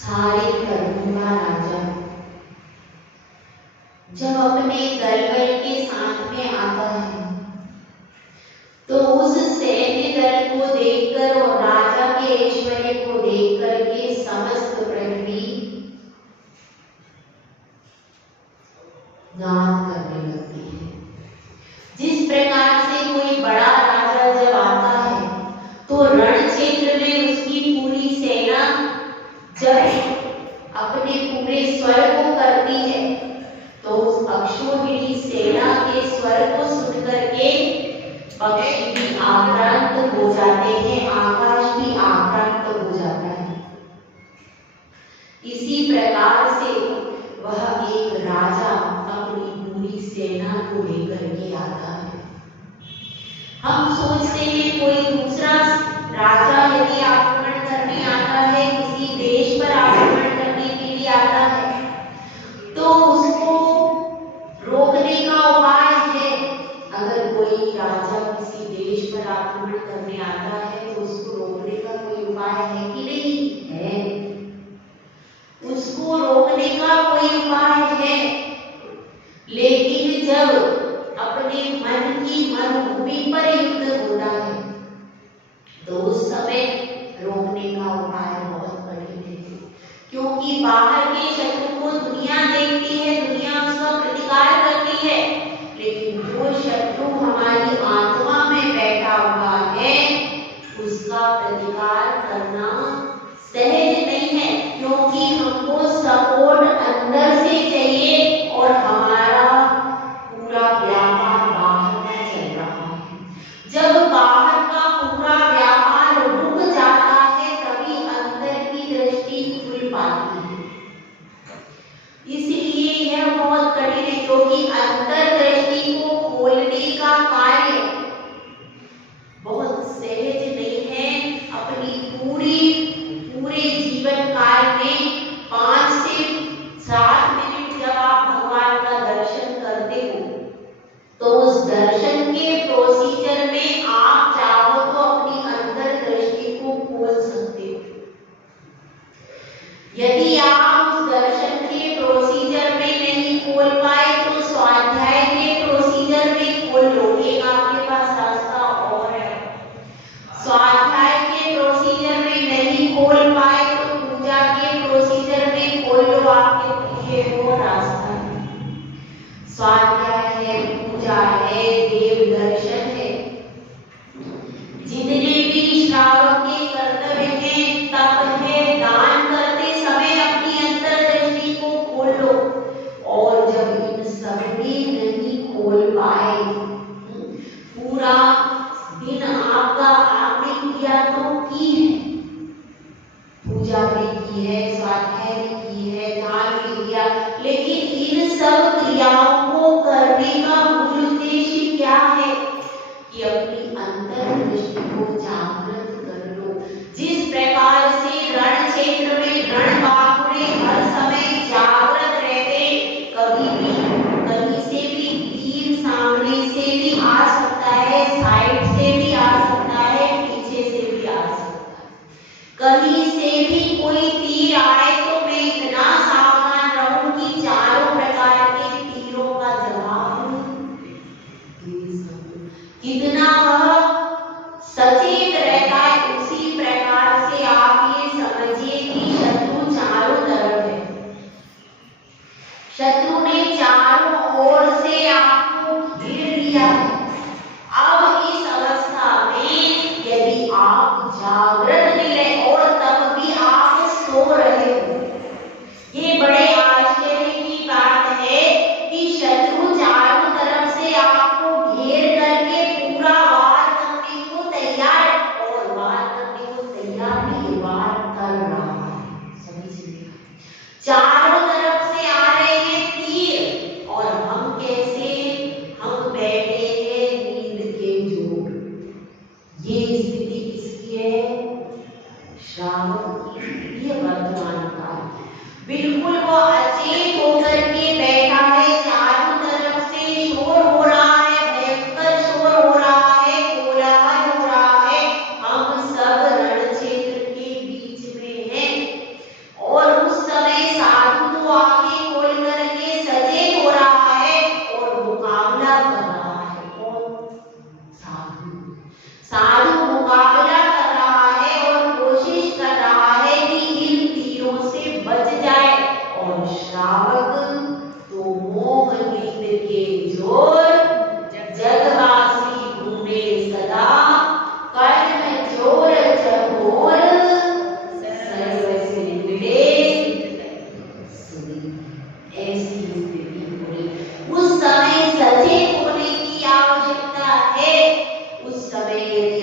सारे कर्मों का राजा जब अपने दलबल के साथ में आता है तो उस सैन्य दल को देखकर और राजा के ऐश्वर्य को देखकर के समस्त पृथ्वी गान करने लगती है। जिस प्रकार से कोई बड़ा राजा जब आता है तो रण क्षेत्र में उसकी पूरी सेना जब अपने पूरे स्वर को करती है तो उस अक्षौहिणी सेना के स्वर को सुन करके पक्षी भी आक्रांत हो जाते हैं, आकाश भी आक्रांत हो जाता है। इसी प्रकार से वह एक राजा अपनी पूरी सेना को लेकर के आता है। हम सोचते हैं कोई दूसरा राजा यदि आक्रमण करने आता है, किसी देश पर आक्रमण करने के लिए आता है तो उसको रोकने का उपाय है। अगर कोई राजा किसी देश पर आक्रमण करने आता है तो उसको रोकने का कोई उपाय है कि नहीं है? उसको रोकने का कोई उपाय है, लेकिन जब अपने मन की मरुभूमि पर युद्ध होता है तो उस समय रोकने का उपाय बहुत कठिन है, क्योंकि बाहर के शत्रु को दुनिया देखती है, दुनिया उसका प्रतिकार करती है, लेकिन जो शत्रु हमारी आत्मा में बैठा हुआ है उसका प्रतिकार करना सहज नहीं है, क्योंकि हमको सपोर्ट अंदर से चाहिए और हमारा पूरा व्यापार बाहर में चल रहा है। जब बाहर का पूरा व्यापार रुक जाता है तभी अंदर की दृष्टि खुल पाती है। इसलिए यह बहुत कठिन है, क्योंकि अंतर दृष्टि को खोलने का कार्य बहुत सहज नहीं है। अपनी पूरे जीवन काल में 5 से 7 मिनट जब आप भगवान का दर्शन करते हो तो उस दर्शन के प्रोसीजर में आप चाहो तो अपनी अंतर दृष्टि को खोल सकते हो। यदि आप उस दर्शन के प्रोसीजर में नहीं खोल पाए तो स्वाध्याय के प्रोसीजर में खोल लो, एक आपके पास रास्ता और है। स्वाध्याय के प्रोसीजर में नहीं खोल पाए तो पूजा के प्रोसीजर में खोल लो, आपके पीछे वो रास्ता है। स्वाध्याय है, पूजा है, देव दर्शन है, जितने भी श्रावक के कर्तव्य हैं, तप है, दान करते समय अपनी अंतर दृष्टि को खोल लो। और जब इन सब भी नहीं खोल पाए, पूरा दिन आपका आपने किया तो की है, पूजा भी की है, स्वाध्याय भी की है, दान भी किया, लेकिन इन सब क्रियाओं को करने का मूल उद्देश्य क्या है कि अपनी अंतर दृष्टि को जागृत कर लो। जिस प्रकार से रण क्षेत्र में रणबांकुरे हर समय जागृत रहते, कभी भी कहीं से भी तीर सामने से भी आ सकता है, साइड से भी आ सकता है, पीछे से भी आ सकता है, कहीं से भी कोई तीर आए तो मैं इतना सावधान रहूं कि चारों प्रकार के तीरों का जवाब दे सकूं। कितना वह सचेत रहता है, उसी प्रकार से आप ये समझिए कि शत्रु चारों तरफ है। शत्रु ने चारों ओर से आपको घेर लिया है,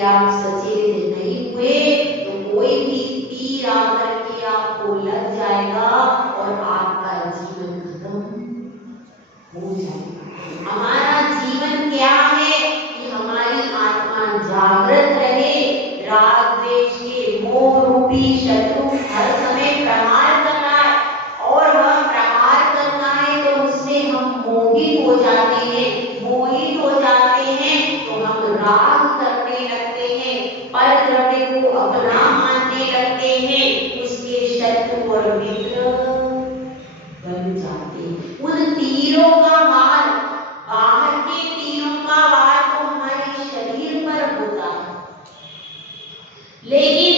आप सचेत नहीं हुए तो कोई भी तीर आकर के आपको लग जाएगा और आपका जीवन खत्म हो जाएगा। हमारा जीवन क्या है कि हमारी आत्मा जागृत रहे, राग द्वेष के मोह रूपी शत्रु हर समय प्रहार कर रहा है और वह प्रहार करता है तो उससे हम मोहित हो जाते हैं, मोहित हो जाते हैं तो हम राग करने लगते हैं, पर द्रव्य को अपना मानने लगते हैं, उसके शत्रु और मित्र बन जाते हैं। उन तीरों का वार, बाहर के तीरों का वार तो हमारे शरीर पर होता है, लेकिन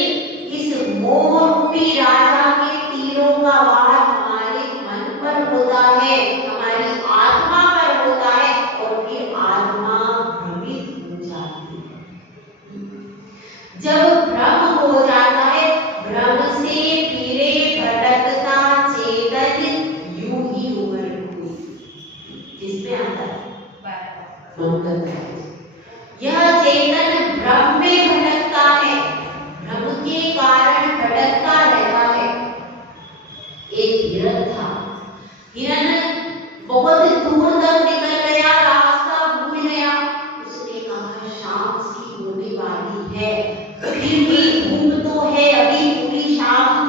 इस मोह रूपी राजा के तीरों का वार हमारे मन पर होता है, हमारी आत्मा पर होता है और फिर आत्मा भ्रमित हो जाती है। जब भ्रम हो जाता है, भ्रम से फिरे भटकता चेतन यूं ही उम्र हुई, जिसमें आता है यह चेतन भ्रम में भटकता है, भ्रम के कारण भटकता रहता है। एक हिरण था, हिरण बहुत दूर तक निकल गया, रास्ता भूल गया, उसने कहा शाम सी होने वाली है, फिर भी धूप तो है, अभी पूरी शाम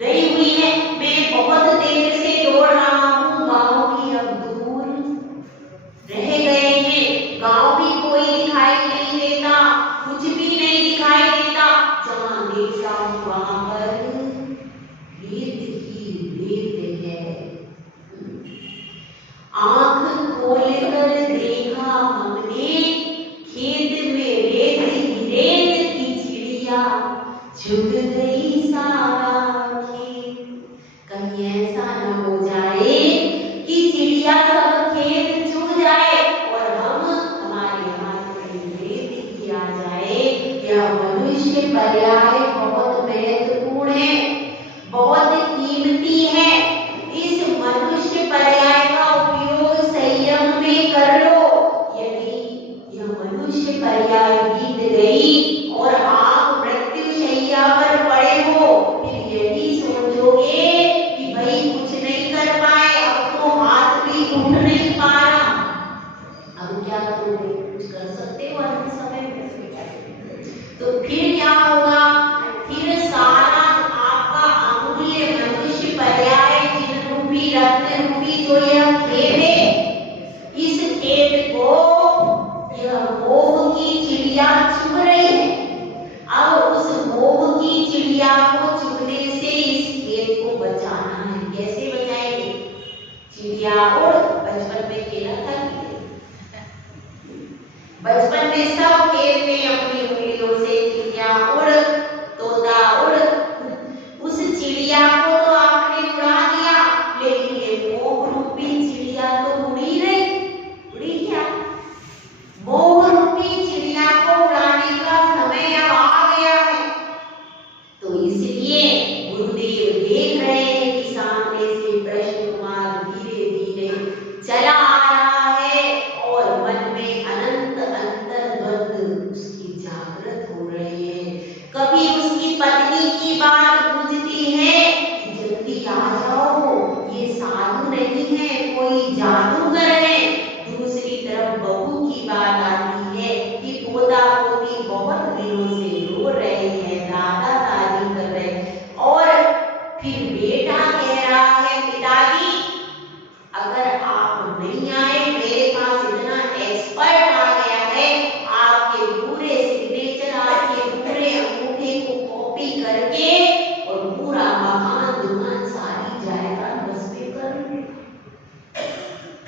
नहीं हुई है, मैं बहुत देर से दौड़ रहा हूँ, गांव भी अब दूर रह गए हैं, गांव भी कोई दिखाई नहीं देता, कुछ भी नहीं दिखाई देता, जहां देखता हूँ वहां पर रेत ही रेत है। आंख खोलकर देखा हमने, खेत में रेत ही रेत की चिड़िया चुग गई सारा खेत। कहीं ऐसा न हो जाए कि चिड़िया सब खेत चुग जाए और हमारे हाथ में रेत ही आ जाए। यह मनुष्य पर्याय बहुत महत्वपूर्ण है, बहुत कीमती है। इस मनुष्य पर्याय का उपयोग संयम में कर लो। यदि यह मनुष्य पर्याय बीत गई और आप मृत्यु शैया पर पड़े हो, फिर यही सोचोगे कि भाई कुछ नहीं कर पाए, अब तो हाथ भी उठ नहीं पा रहा, अब क्या करोगे? कुछ कर सकते हो अंत समय में? तो फिर क्या होगा? फिर सारा आपका अमूल्य मनुष्य पर्याय, जिन रूपी रत्न रूपी जो यह खेत है, इस खेत को यह मोह की चिड़िया चुग रही है। अब उस मोह की चिड़िया को चुगने से इस खेत को बचाना है। कैसे बचाएंगे? चिड़िया और बचपन में खेला था, बचपन में सब खेलते अपनी उंगलियों से, चिड़िया उड़, तोता उड़, उस चिड़िया को तो आपने उड़ा दिया, लेकिन ये मोह रूपी चिड़िया तो उड़ी नहीं, उड़ी क्या? मोह रूपी चिड़िया को उड़ाने का समय अब आ गया है। तो इसलिए गुरुदेव देख रहे हैं कि सामने से कृष्ण कुमार धीरे धीरे चला आ रहा है और मन में अनंत अंतर्द्वंद उसकी जागृत हो रहे हैं। कभी उसकी पत्नी की बात गूंजती है कि जल्दी आ जाओ, ये साधु नहीं है, कोई जादूगर है। दूसरी तरफ बहू की बात आती है कि पोता पोती बहुत दिनों से रो रहे हैं, दादा दादी कर रहे हैं, और फिर बेटा कह रहा है पिताजी अगर आप नहीं आए, मेरे पास इतना एक्सपर्ट आ गया है, आपके पूरे सिग्नेचर, आपके पूरे अंगूठे को कॉपी करके और पूरा मकान दुकान सारी जायदाद बस पे कर लेंगे।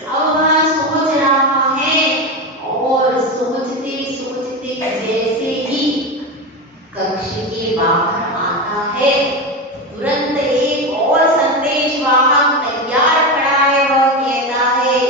अब वह सोच रहा है और सोचते सोचते जैसे ही कक्ष के बाहर आता है, तुरंत एक और संदेश वाहक तैयार खड़ा है। वह कहता है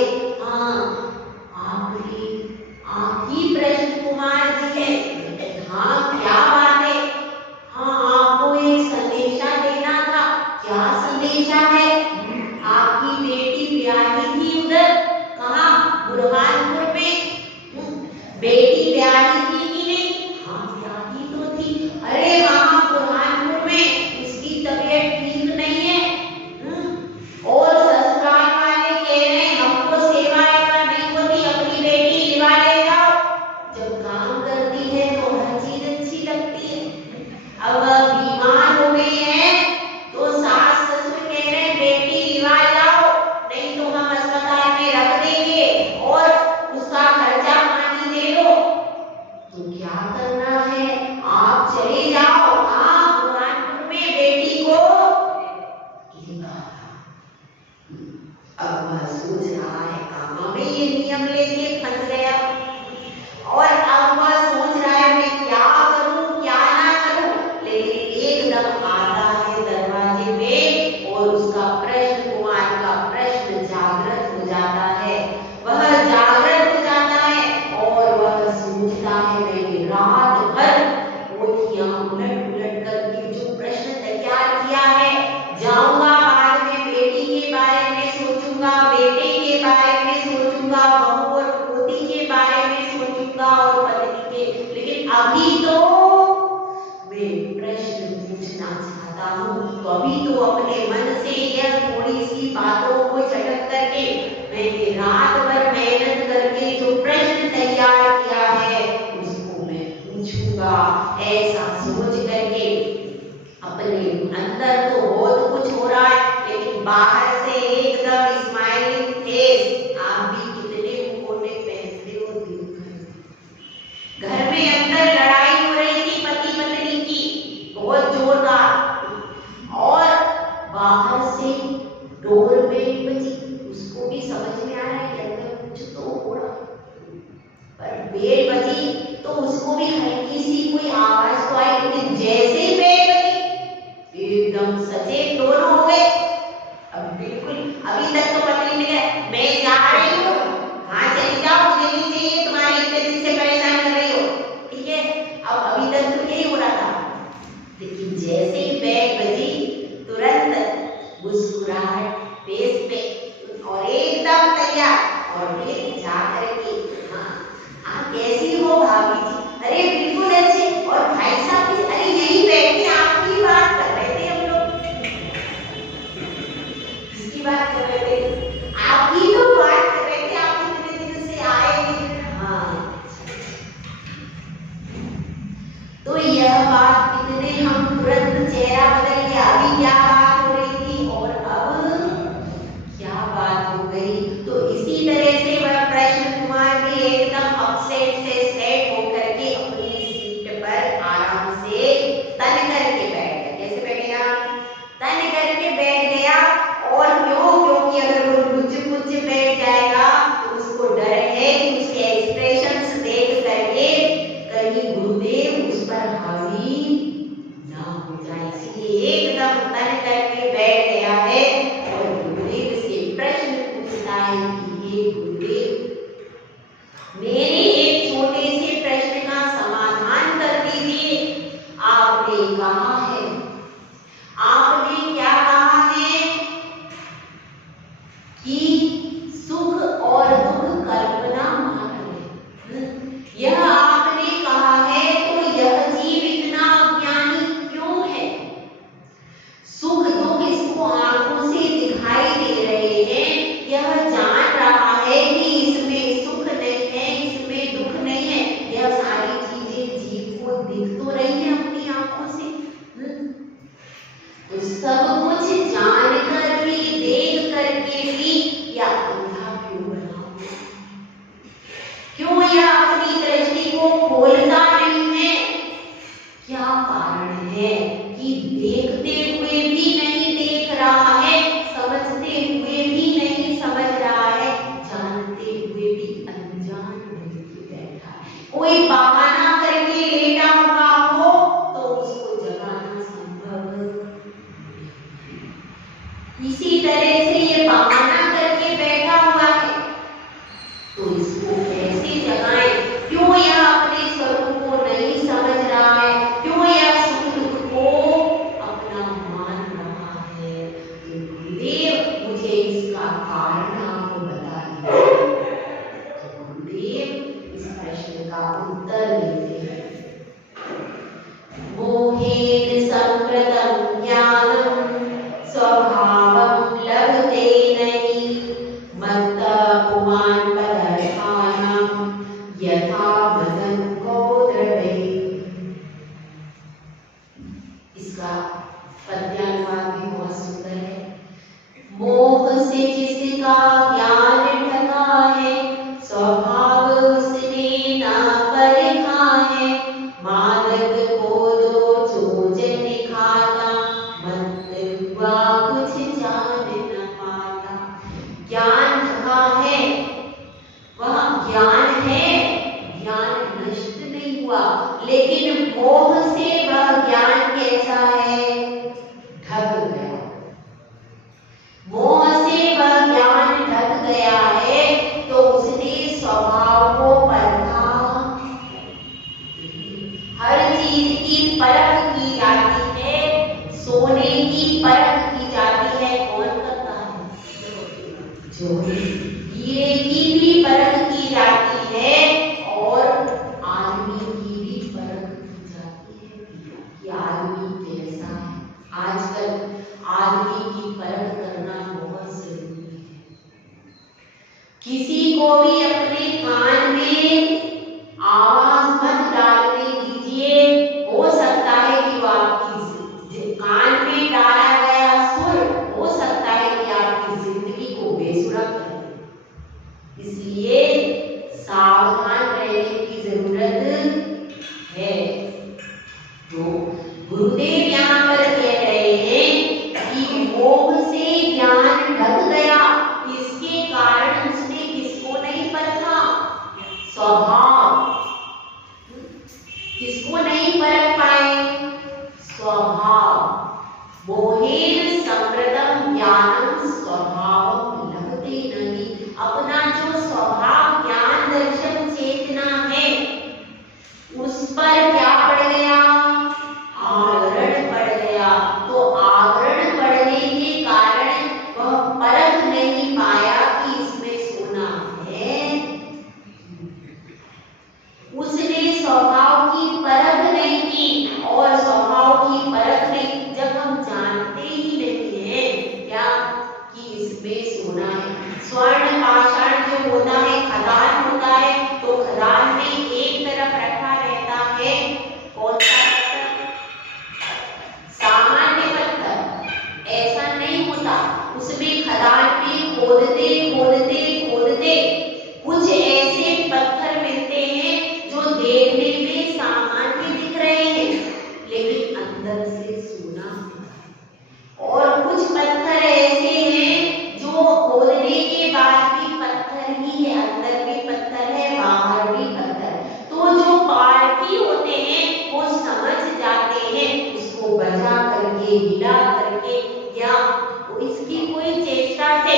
सोच रहा है कहाँ में ये नियम लेके फंस गया, और अब वह सोच रहा है मैं क्या करूं क्या ना करूं, लेकिन एकदम आता है दरवाजे पे और उसका प्रश्न कुमार का प्रश्न जागृत हो जाता है। वह जागृत हो जाता है और वह सोचता है मैंने रात भर पोथियां उलट उलट करके जो प्रश्न तैयार किया है, जाऊंगा बाद में बेटी के बारे में सोचूंगा, बेटे के बारे में सोचूंगा, बहू और पोती के बारे में सोचूंगा और पत्नी के, लेकिन अभी तो मैं प्रश्न पूछना चाहता हूँ। तो अभी तो अपने मन से यह थोड़ी सी बातों को झटक करके मैंने रात भर मेहनत करके जो प्रश्न तैयार किया है उसको मैं पूछूंगा, ऐसा सोच करके अपने अंदर तो बहुत कुछ हो रहा है लेकिन बाहर से एकदम स्माइलिंग फेस। आप भी कितने मुखौटे पहनते हो दिन भर। घर में अंदर लड़ाई हो रही थी पति पत्नी की बहुत जोरदार, और बाहर से डोरबेल बजी, उसको भी समझ में आ रहा है कि अंदर कुछ तो हो रहा, पर बेल बजी तो उसको भी हल्की सी कोई आवाज तो आई, लेकिन जैसे ही बेल बजी एकदम सचेत दोनों हो गए। अब बिल्कुल अभी तक तो पत्नी ने कहा मैं जा रही हूँ, हाँ चली जाओ, मुझे नहीं चाहिए तुम्हारी इतने दिन से परेशान कर रही हो, ठीक है। अब अभी तक तो यही हो रहा था, लेकिन जैसे ही बेल बजी तुरंत मुस्कुराहट फेस पे और एकदम तैयार, और फिर जा करके हाँ कैसी हो भाभी जी, अरे बिल्कुल अच्छे, और भाई साहब अरे यही बैठे आपकी बात कर रहे थे, हम लोग किसकी बात कर रहे थे, आपकी तो बात कर रहे थे, आप कितने दिन से आए नहीं। हाँ तो यह बात कितने हम तुरंत चेहरा बदल गया, अभी क्या बात हो रही थी और अब क्या बात हो गई। तो इसी तरह से वह प्रश्न कुमार भी एकदम अपसेट से किसी को भी अपने कान में आवाज मत डालने दीजिए। हो सकता है कि वो आपकी कान में डाला गया सुर हो सकता है कि आपकी जिंदगी को बेसुरा कर दे। इसलिए सावधान रहने की जरूरत है। तो गुरुदेव यहाँ पर कह रहे हैं कि मोह से ज्ञान ढक गया, इसके कारण उसने किसको नहीं परखा? स्वभाव। किसको नहीं परख पाए? स्वभाव। मोहेन समृद्धम ज्ञानम स्वभावम लभते नहीं। अपना जो स्वभाव ज्ञान दर्शन चेतना है उस पर क्या पड़ गया? आवरण पड़ गया। तो आवरण पड़ने के कारण वह परख नहीं पाया कि इसमें सोना है। उसने स्वभाव की परख नहीं की, और स्वभाव की परख नहीं, जब हम जानते ही नहीं है क्या कि इसमें सोना है। स्वर्ण पाषाण जो होता है, खदान होता है, तो खदान में एक तरफ रखा रहता है कौन सा पत्थर? सामान्य पत्थर। ऐसा नहीं होता, उसमें खदान में खोदते खोदते खोदते कुछ ऐसे पत्थर मिलते हैं जो देखने में सामान्य दिख रहे हैं लेकिन अंदर से सोना है। और कुछ पत्थर ऐसे हैं जो खोदने के बाद भी पत्थर ही है, अंदर भी पत्थर है, बाहर भी पत्थर। तो जो पारखी होते हैं वो समझ जाते हैं, उसको बजा करके हिला करके या इसकी कोई चेष्टा से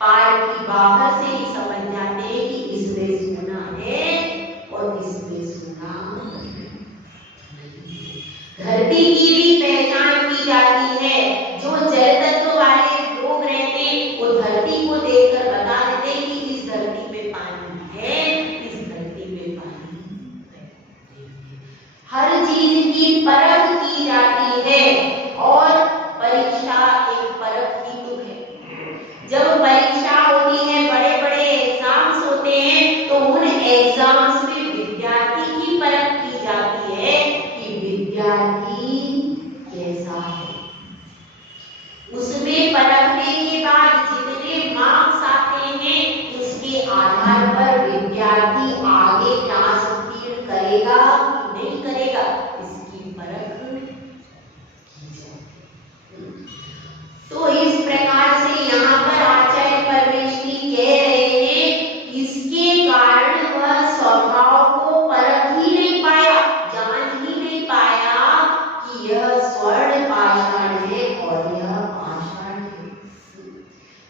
पारखी बाहर से ही समझ जाते हैं कि इसमें सोना है और इसमें सोना नहीं। धरती की भी पहचान की जाती है। जो जल तत्व वाले लोग रहते हैं वो धरती को देखकर बता देते हैं कि इस धरती में पानी है, इस धरती में पानी है। हर चीज की परख की जाती है और परीक्षा एक परख की तो है। जब परीक्षा होती है, बड़े बड़े एग्जाम्स होते हैं, तो उन एग्जाम्स में विद्यार्थी की परख की जाती है कि विद्यार्थी कैसा है। उसमें परखने के बाद जितने मार्क्स आते हैं उसके आधार पर विद्यार्थी आगे क्लास उत्तीर्ण करेगा कि नहीं करेगा, इसकी परख की जाती है। तो इस प्रकार से यहाँ पर आचार्य परमेश्वरी कह रहे हैं, इसके कारण वह स्वभाव को परख ही नहीं पाया, जान ही नहीं पाया कि यह स्वर्ण पाषाण है और यह पाषाण है।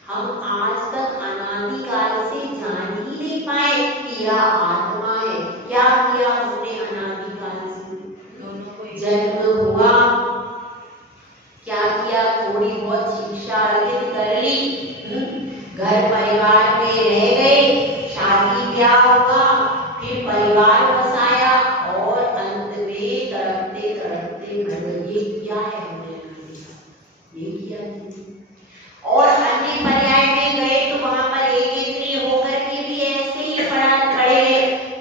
हम आज तक अनादिकाल से जान ही नहीं पाए कि यह आत्मा है। क्या किया हमने अनादिकाल से? जन्म हुआ, क्या किया? थोड़ी बहुत शिक्षा अर्जित कर ली, घर परिवार में रह गए, शादी ब्याह हुआ, फिर परिवार बसाया और अंत में तड़पते तड़पते मर गए। ये क्या है हमने? ये किया। और अन्य पर्याय में गए तो वहां पर एकत्रित होकर के भी ऐसे ही खड़े।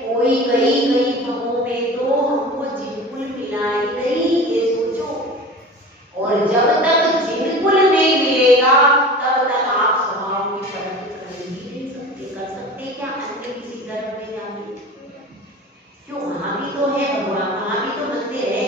कोई कई भवों में तो हमको जिनकुल मिला ही नहीं, ये सोचो। और जब तक जिनकुल नहीं मिलेगा तब तक आप स्वभाव की परख कर ही नहीं सकते। कर सकते क्या अन्य किसी धर्म में जाके? क्यों? वहां भी तो है भगवान, वहां भी तो मंदिर है,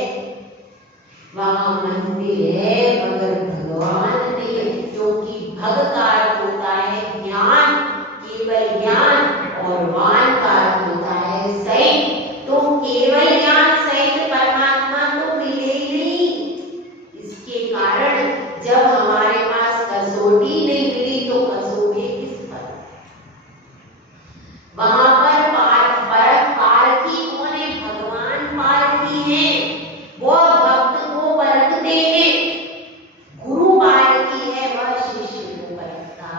वहां मंदिर है मगर भगवान नहीं है। क्योंकि भग का अर्थ होता है ज्ञान, केवल ज्ञान, और वान का अर्थ होता है सहित। तो केवल ज्ञान सहित परमात्मा तो मिले ही नहीं। इसके कारण जब हमारे पास कसौटी नहीं मिली तो कसोगे किस पर? वहां पर पारखी कौन है? भगवान पारखी है। वो भक्त को परखते हैं, गुरु पारखी है, वह शिष्य को परखता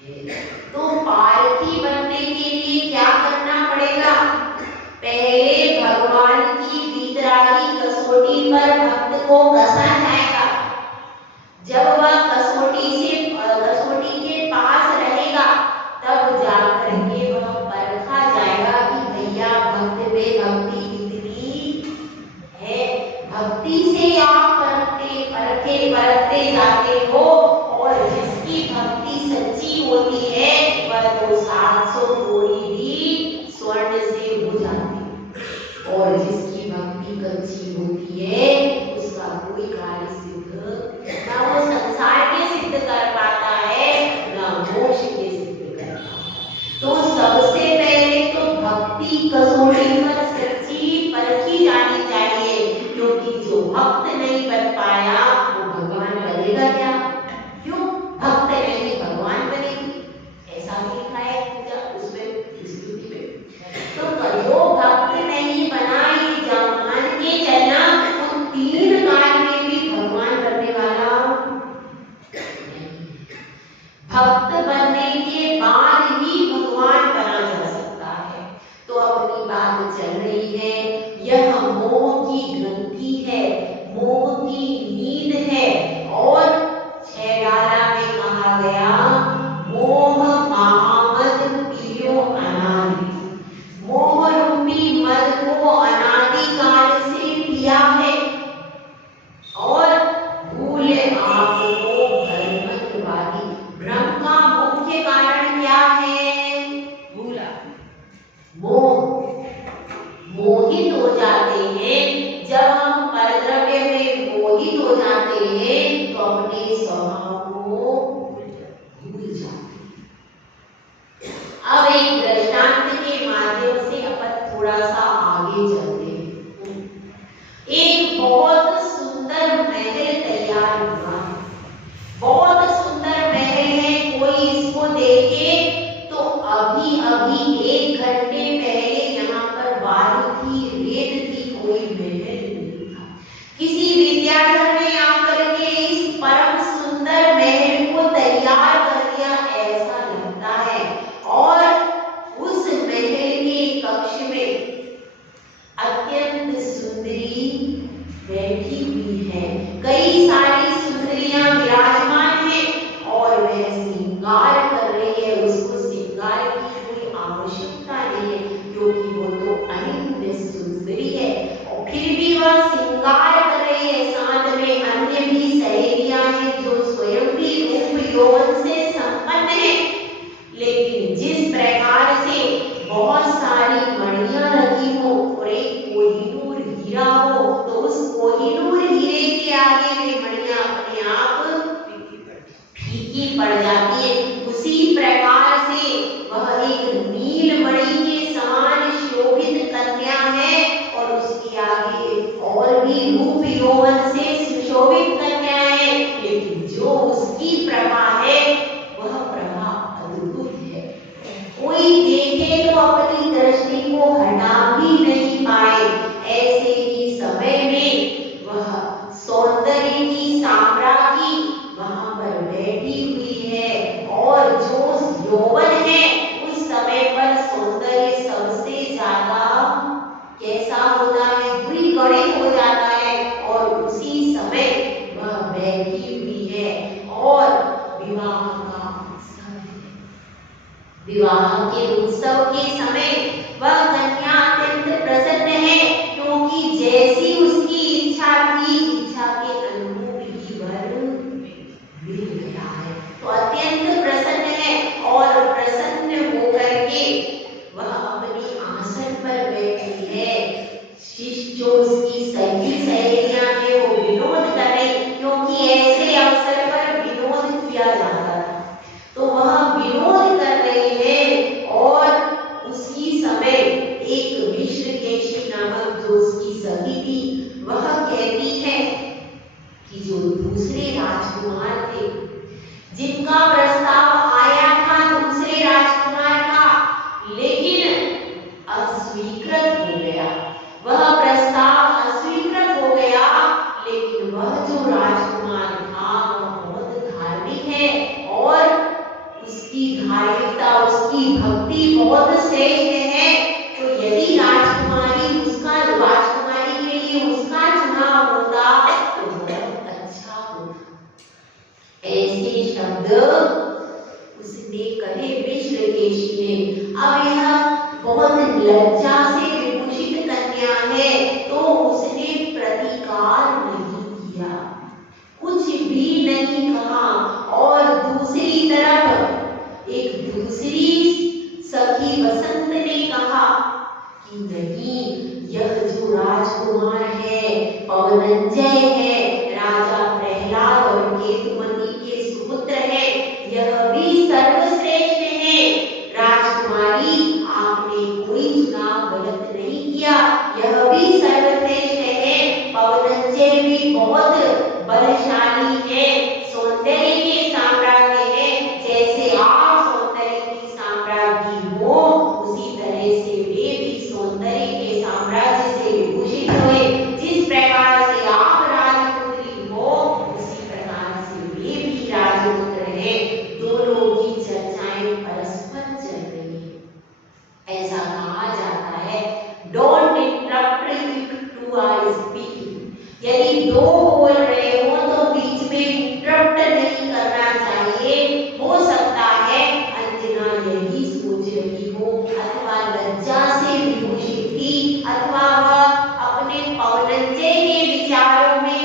है। तो पारखी बनने के लिए क्या करना पड़ेगा? पहले भगवान की वितरागी कसौटी पर भक्त को कसा जाएगा। जब वह कसौटी के पास रहेगा तब पर तो 700 कोड़ी भी स्वर्ण से हो जाती, और जिसकी भक्ति कच्ची होती है उसका कोई कार्य सिद्ध ना वो संसार के सिद्ध कर पाता है ना मोक्ष के सिद्ध कर पाता है। तो सबसे पहले तो भक्ति कसौटी पर सच्ची परखी जानी चाहिए, क्योंकि जो भक्त नहीं बन पाया वो भगवान बनेगा क्या? क्यों भक्त नहीं भगवान बनेगी, ऐसा भी लिखा है पूजा उसमें स्तुति में। तो जो भक्त नहीं बना ये मान के चलना उन 3 काल में भी भगवान बनने वाला नहीं। भक्त बनने के बाद ही भगवान बना जा सकता है। तो अपनी बात चल रही है, यह मोह की ग्रंथि है, मोह की नींद है, और 6 डाला में कहा गया मोह महामद पियो अनादि। मोह रूपी मद को अनादि काल से पिया है, और भूले आपको भ्रमत वाली। भ्रम का मुख्य कारण क्या है? भूला, मोह। मोहित हो जाते हैं, जब हम परद्रव्य में मोहित हो जाते हैं तो अपने स्वभाव को भूल जाते हैं। अब एक दृष्टांत के माध्यम से अपन थोड़ा सा आगे चलते हैं। एक बहुत सुंदर महल तैयार हुआ है, बहुत सुंदर महल है, कोई इसको देखे तो अभी अभी 1 घंटे पहले यहाँ पर बालू थी, रेत थी, कोई महल नहीं था। किसी विद्याधर ने आकर के इस परम सुंदर महल को तैयार कर दिया, ऐसा लगता है। और उस महल के कक्ष में अत्यंत सुंदरी बैठी हुई है, कई सारी सुंदरियां विराजमान हैं और वह श्रृंगार कर रही है। उसको श्रृंगार की कोई आवश्यकता नहीं है, क्योंकि वो तो अनित्य सुंदरी है, और फिर भी वह श्रृंगार कर रही है। साथ में अन्य भी सहेलियां हैं जो स्वयं भी रूप यौवन से संपन्न है, लेकिन जिस प्रकार से बहुत सारी मणियां रखी हो और एक कोहिनूर हीरा हो, तो उस कोहिनूर हीरे के आगे वे मणियां अपने आप फीकी पड़ जाती है। उसी प्रकार से वह एक नीलमणि के समान शोभित कन्या है, और उसके आगे और भी रूप यौवन से सुशोभित कन्या है, लेकिन जो उसकी प्रभा है वह प्रभा अद्भुत है। कोई देखे तो अपनी दृष्टि को हटा भी नहीं पाए। ऐसे ही समय में वह सौंदर्य की साम्राज्ञी वहां पर बैठी हुई है, और जो यौवन है उस समय पर सौंदर्य सबसे ज्यादा कैसा होता है? द्विगुणित हो जाता है, और उसी समय वह बैठी हुई है और विवाह का उत्सव है। विवाह के उत्सव के समय वह कन्या अत्यंत प्रसन्न है, क्योंकि जैसी उसकी इच्छा थी, इच्छा के अनुरूप ही वर मिल गया है। तो अत्यंत प्रसन्न है, और प्रसन्न होकर के वह अपने आसन पर बैठी है। शिष्य जो उसकी सही सहेलियां हैं वो विनोद कर रही, क्योंकि ऐसे अवसर पर विनोद किया जाता था, तो वह विनोद कर रहे हैं। और उसी समय एक विश्वकेशी नामक जो उसकी सखी थी, वह कहती है कि जो दूसरे राजकुमार थे, जिनका प्रस्ताव आया था दूसरे राजकुमार का, लेकिन अस्वीकृत हो गया, वह प्रस्ताव अस्वीकृत हो गया, लेकिन वह जो राजकुमार था वह बहुत धार्मिक है, और उसकी धार्मिकता, उसकी भक्ति बहुत श्रेष्ठ है। तो यदि राजकुमारी के लिए उसका चुनाव होता तो बहुत अच्छा होता। ऐसे शब्द उसने कहे विश्वकेशी ने। अब यह बहुत लज्जा से विभूषित कन्या है, तो उसने प्रतिकार नहीं किया, कुछ भी नहीं कहा। और दूसरी तरफ एक दूसरी सखी बसंत ने कहा कि नहीं, यह जो राजकुमार है पवनंजय है, राजा प्रहलाद और केतुमती के सुपुत्र है, यह भी सर्वश्रेष्ठ है। राजकुमारी, आपने कोई चुनाव गलत नहीं किया, यह भी सर्वश्रेष्ठ है। पवनंजय भी बहुत बलशाली है, सौंदर्य के साम्राज्य है। जैसे आप सौंदर्य की साम्राज्ञी हो, उसी तरह से वे भी सौंदर्य के साम्राज्य से विभूषित हुए। जिस प्रकार से आप राजपुत्री हो, उसी प्रकार से वे भी राजपुत्र हैं। दोनों की चर्चाएं परस्पर चल रही है। ऐसा कहा जाता है, don't interrupt if two are speaking. यदि दो बोल रहे हो तो बीच में इंटरप्ट नहीं करना चाहिए। हो सकता है अंजना यही सोच रही हो, अथवा लज्जा से विभूषित थी, अथवा वह अपने पवनंजय के विचारों में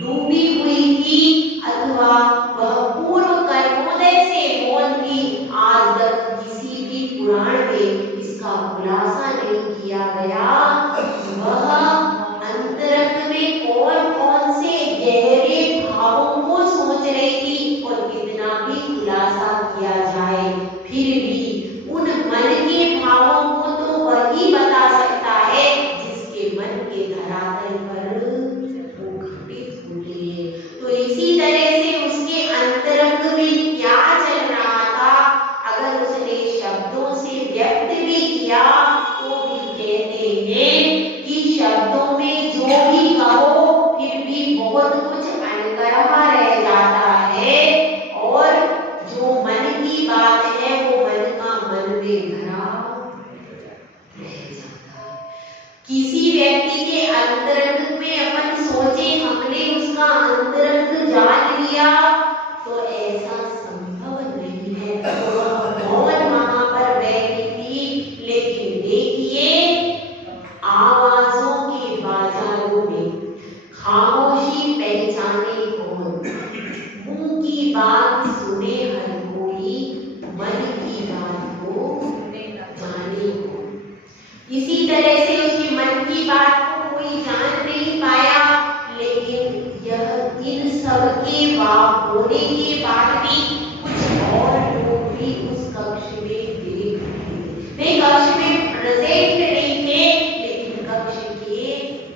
डूबी हुई थी, अथवा वह पूर्व कर्मोदय से मौन थी। आज तक किसी भी पुराण में इसका खुलासा नहीं किया गया कि वह अंतरंग में कौन कौन से गहरे भावों को सोच रही थी। और कितना भी खुलासा किया जाए, फिर भी उन मन के भावों को तो वही बता सकता है जिसके मन के धरातल पर वो घटित होते हैं। तो इसी तरह से उसके अंतरंग में क्या चल रहा था, अगर उसने शब्दों से व्यक्त भी किया तो भी कहते हैं कि शब्दों में जो भी कहो, फिर भी बहुत कुछ अनकहा रह जाता है, और जो मन की बात है वो मन का मन में भरा रह जाता है। किसी व्यक्ति के अंतरंग में अपन सोचे हमने उसका अंतरंग जान लिया, तो ऐसा संभव नहीं है। तो वह वहां पर बैठी थी, लेकिन देखिए आवाजों के बाजारों में खामोशी पहचाने कौन, मुंह की बात सुने हर कोई, मन की बात को जाने कौन। इसी तरह से उसके मन की बात को कोई जान नहीं पाया, लेकिन यह इन सब के होने के बाद भी कुछ और लोग भी उस कक्ष में देख रहे थे। वे कक्ष में प्रेजेंट नहीं थे, लेकिन कक्ष के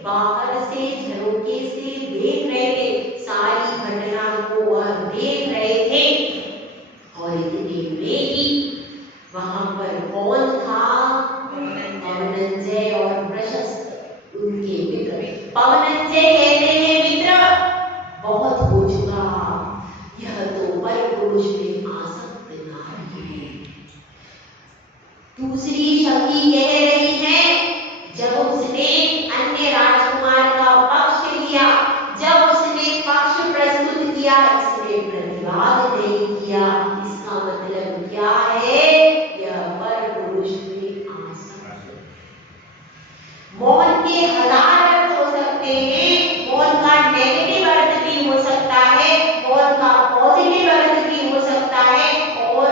बाहर से झरोके से देख रहे थे, सारी घटना को वह देख रहे थे। और इतने में ही वहां पर कौन था, पवनंजय और प्रशस्त उनके मित्र। पवनंजय कहते हैं, मित्र बहुत हो चुका, यह तो पर पुरुष में आसक्त नारी है। दूसरी सखी कह रही है, जब उसने अन्य राजकुमार का पक्ष लिया, जब उसने पक्ष प्रस्तुत किया, इसने प्रतिवाद नहीं किया, इसका मतलब क्या है, यह पर पुरुष में आसक्त। मौन के हजार अर्थ हो सकते हैं, मौन का नेगेटिव अर्थ भी हो सकता है, मौन का पॉजिटिव अर्थ भी हो सकता है, और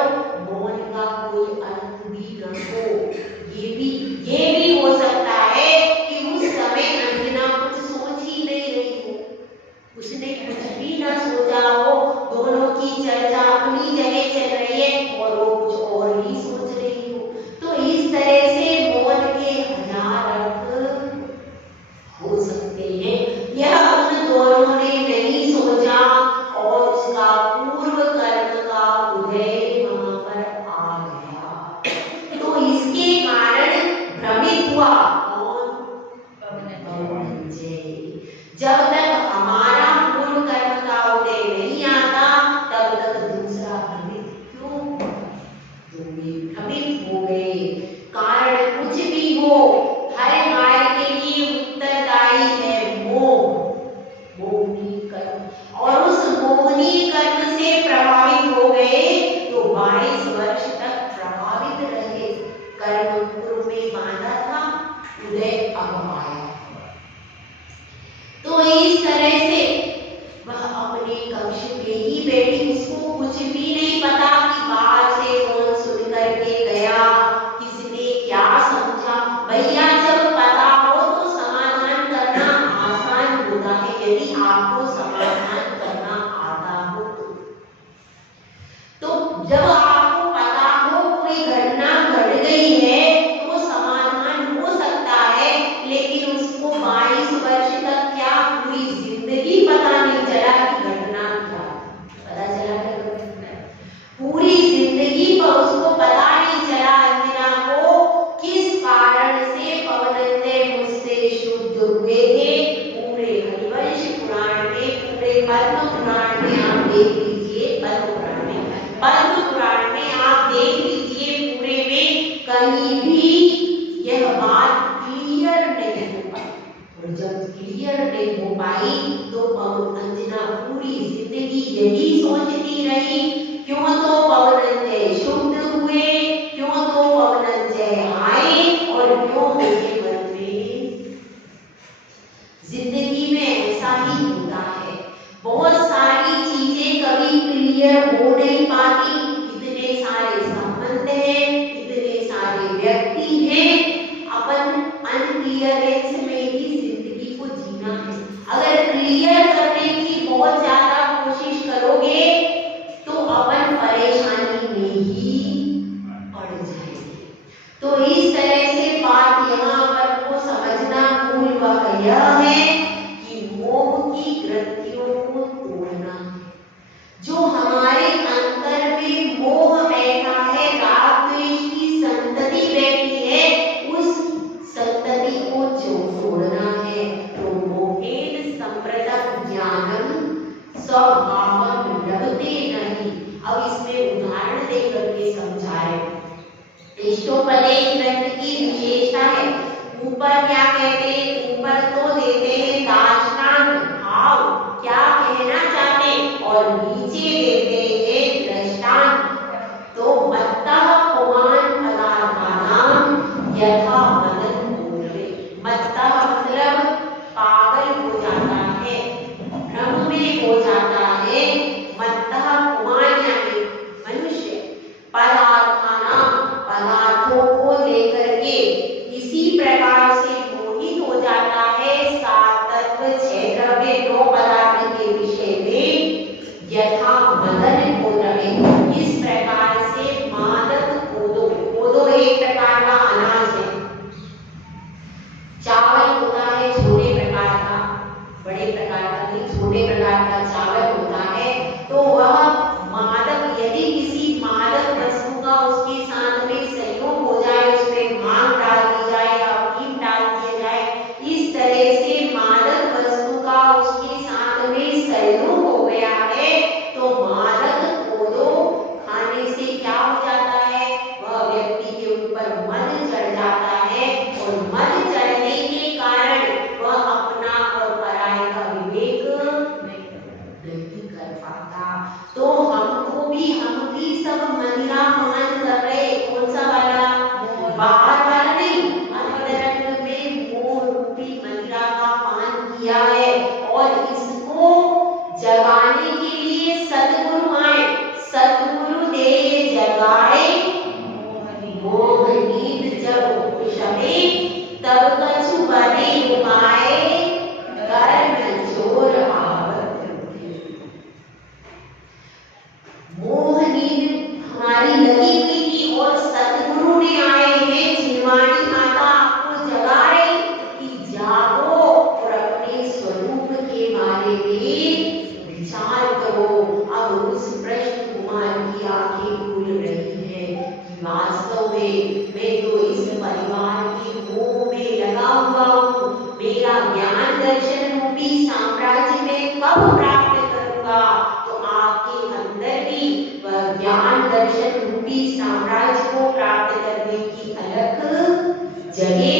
मौन का कोई अर्थ भी न हो। ये भी हो सकता है कि उस समय अंजना कुछ सोच ही नहीं रही हो, उसने कुछ भी न सोचा हो, दोनों की चर्चा अपनी जगह चल रही है और वो कुछ और ही सोच रही हो। तो इस तरह से मौन के हजार अर्थ हो सकते हैं। यह उन दोनों ने नहीं सोचा, और उसका पूर्व कर्म का उदय वहां पर आ गया। तो इसके कारण भ्रमित हुआ कौन, पवनंजय। जब तक हमारा पूर्व कर्म का उदय नहीं आता, तब तक दूसरा भ्रमित क्यों, जो भी भ्रमित हो गए। कारण कुछ भी हो, हर कार्य के लिए उत्तरदायी है मोह, मोहनी कर्म, और उस मोहनी कर्म से प्रभावित हो गए तो 22 वर्ष तक प्रभावित रहे। कर्म पूर्व में बांधा था, उदय अब आया। तो इस तरह से वह अपने कक्ष पे ही बैठी, उसको कुछ भी नहीं पता कि बाहर से कौन सुन करके गया, कहीं भी यह बात क्लियर नहीं हो पाई। और जब क्लियर नहीं हो पाई तो पवन अंजना पूरी जिंदगी यही सोचती रही, क्यों तो पवनंजय शुद्ध हुए, क्यों तो पवनंजय आए और क्यों मुझे मन में। जिंदगी में ऐसा ही होता है, बहुत सारी चीजें कभी क्लियर हो नहीं पाती। इतने सारे संबंध हैं, इतने सारे व्यक्ति हैं, अपन अनक्लियरेंस में ही जिंदगी को जीना है। अगर क्लियर करने की बहुत ज्यादा कोशिश करोगे तो अपन परेशानी में ही पड़ जाएंगे। तो इस तरह से बात यहाँ पर को समझना मूल वह यह है कि मोह की ग्रंथियों को तोड़ना है। जो हमारे अंतर में मोह बैठा है, राग द्वेष की संतति बैठी है, उस संतति को तोड़ना है। तो मोहेन संप्रतम ज्ञानम स्वभावम लभते नहीं। अब इसमें उदाहरण देकर के समझाए। इष्टोपदेश ग्रंथ की विशेषता है, ऊपर क्या कहते हैं, ऊपर तो देते हैं दार्शनिक भाव क्या कहना चाहते, और नीचे देते हैं दृष्टांत। तो मत्तः पुमान पदार्थानाम यथा मदन पूर्वे। मत्तः मतलब पागल हो जाता है, भ्रम में हो जाता है। मत्तः पुमान यानी मनुष्य पदार्थानाम पदार्थों को लेकर के इसी प्रकार से मोहित हो जाता है। सात तत्व छह द्रव्य नौ पदार्थ के विषय में यथा मदन हो रहे, इस प्रकार से मादक कोदो। कोदो एक प्रकार का अनाज है, चावल होता है छोटे प्रकार का, बड़े प्रकार का नहीं, छोटे प्रकार का चावल होता है। तो वह मादक, यदि किसी मादक वस्तु का उसके साथ में संयोग हो जाए, उसमें भांग डाल दी जाए या अफीम डाल दिया जाए, इस तरह से मादक वस्तु का उसके साथ में संयोग हो गया है, तो मादक कोदो खाने से क्या हो जाता है, वह व्यक्ति के ऊपर मद चढ़ जाता है, और मद चढ़ने के कारण वह अपना और पराये का विवेक नहीं कर पाता। तो हमको भी, हम भी सब मदिरा पान कर रहे, कौन सा वाला, बाहर वाला नहीं, अंतरंग में मोह रूपी मदिरा का पान किया है। और इसको जगाने के लिए सतगुरु आए, सतगुरु दे जगाए मोह नींद जब उषमे, तब कछु बने उपाय कर्म चोर आवत। मोह नींद हमारी लगी हुई थी और सतगुरु ने आए हैं, जिनवाणी माता आपको जगा रही कि जागो और अपने स्वरूप के बारे में विचार करो। अब उस प्रश्न कुमार की आंखें खुल रही है कि वास्तव में मैं तो इस परिवार के मोह में लगा हुआ हूँ, मेरा ज्ञान दर्शन रूपी साम्राज्य में कब प्राप्त करूंगा। तो आपके अंदर भी वह ज्ञान दर्शन रूपी साम्राज्य को प्राप्त करने की अलख जगे